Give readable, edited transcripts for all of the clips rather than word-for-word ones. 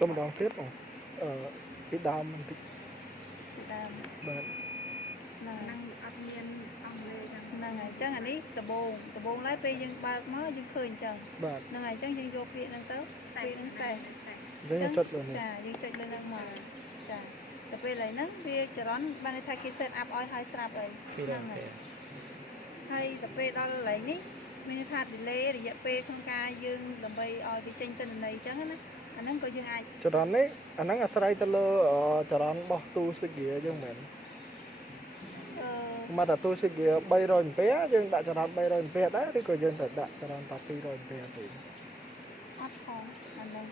xong đón tiếp cái đam mình thích តាម bạn ហ្នឹងអត់មានអង់គ្លេសហ្នឹងហើយអញ្ចឹងអានេះដំបងឡើយពេលយើងបើកមកយើងឃើញអញ្ចឹង bạn ហ្នឹងហើយអញ្ចឹងយើងយកពាក្យហ្នឹងទៅពាក្យហ្នឹងតែ với chất rồi này ចាយើងចុចលើហ្នឹងមកចាតែពេលឥឡូវហ្នឹងវាចរន្តបានន័យថាគេ set up ឲ្យហើយស្រាប់អី ពីរ ហ្នឹងហើយហើយតែពេលដល់កន្លែងនេះមានន័យថា delay រយៈពេលក្នុងការយើងដើម្បីឲ្យវាចេញទិន្នន័យអញ្ចឹងណាអាហ្នឹងក៏យើងអាច ចរន្តនេះអាហ្នឹងអាស្រ័យទៅលើចរន្តរបស់ទូស្វិចហ្គៀយើងមែន mà đặt tôi sẽ kia bay rồi bé nhưng đã cho nó bay rồi bé đấy thì coi dân thật đã cho nó tập đi rồi bé thì អត់ផងអាហ្នឹង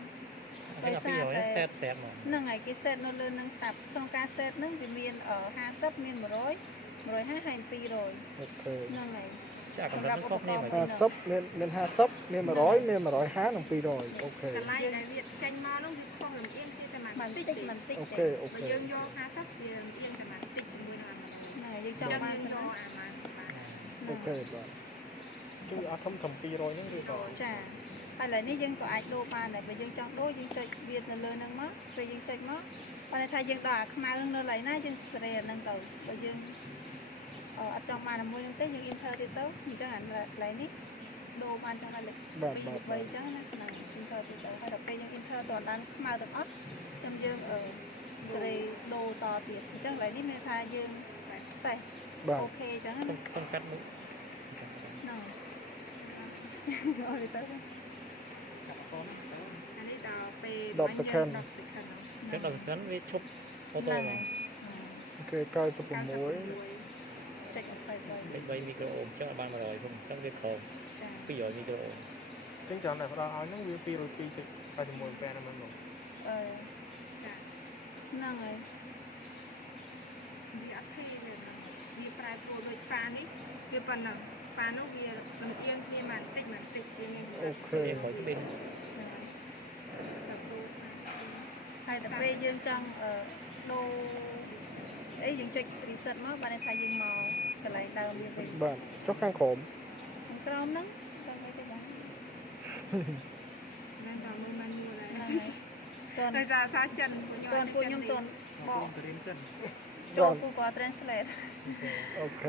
ហើយពីរយសេតហ្មង ហ្នឹងហើយគេ set នៅលើនឹងស្ដាប់ក្នុងការ set ហ្នឹងវាមាន50មាន100 150ហើយ200 ok ហ្នឹងហើយ ចាក់កម្រិតខុសគ្នាមក sấp nên hai sấp nên mà rói há đồng pi rồi ok កន្លែងដែលវាចេញមកនោះវាខុសលំអៀងគ្នាតែបន្ បន្ តិច តិច ទេ បន្តិច ok ទេ ok យើងយក50វាលំអៀងតែបន្តិចជាមួយនឹងអាហ្នឹង ហ្នឹងហើយយើងច ចឹ ង់ ង បាន យើង ប៉ុណ្ យក ណា អាម៉ានបាន ok bạn គឺអត់ធំធំ200ហ្នឹងឬក៏ ចាហើយឥឡូវនេះយើងក៏អាចដូរបានដែរបើយើងចង់ដូរយើងចុចវានៅលើហ្នឹងមកពេលយើងចុចមកបើថាយើងដល់អាខ្មៅហ្នឹងនៅកន្លែងណាយើងសេរីអាហ្នឹងទៅបើយើងអត់ចង់បានមួយហ្នឹងទេយើង enter ទៀតទៅអញ្ចឹងអាកន្លែងនេះដូរបានចង់ឲ្យលេខ បាទ 3 3អញ្ចឹងណាហ្នឹង enter ទៀតទៅហើយដល់ពេលយើង enter តដល់ខ្មៅទាំងអស់ខ្ញុំយើងសេរីដូរតទៀតអញ្ចឹងកន្លែងនេះមានថាយើងតែ bạn អូខេអញ្ចឹងណា សុំកាត់មុខ ហ្នឹងអត់ទៅ អានេះដល់ពេល 10 second ចឹងដល់ហ្នឹងវាឈប់អូតូ ហ្នឹង ហ្ម ហើ ង យ ok coi sập một muối ចុច23 3មីក្រូអូមចឹងបាន100ផងចឹងវាក្រោម ចា 200មីក្រូអូម chính chắn này phải nói nó vì pi rồi pi chứ phải một phe nó mới អឺហ្នឹងហើយ វាអត់ទេវាប្រែប្រួលដូចប៉ានេះវាប៉ុណ្ណឹងប៉ានោះវាលំអៀងគ្នាបន្តិចវាមាន ok វាក្រោយទៅវិញ ដល់ព្រោះ ហើយតែពេលយើងចង់ដូរអីយើងចុច reset មកបានន័យថាយើងមកកន្លែងដើមវាវិញ bạn chốt khang khổm ខាងក្រោមហ្នឹងទៅវិញទៅបាន ហ្នឹងដល់មើលមិនយល់ដែរ ហ្នឹងហើយតើ ដោយសារសាចិន តើពួកខ្ញុំតើបក rồi ចូល Google Translate ok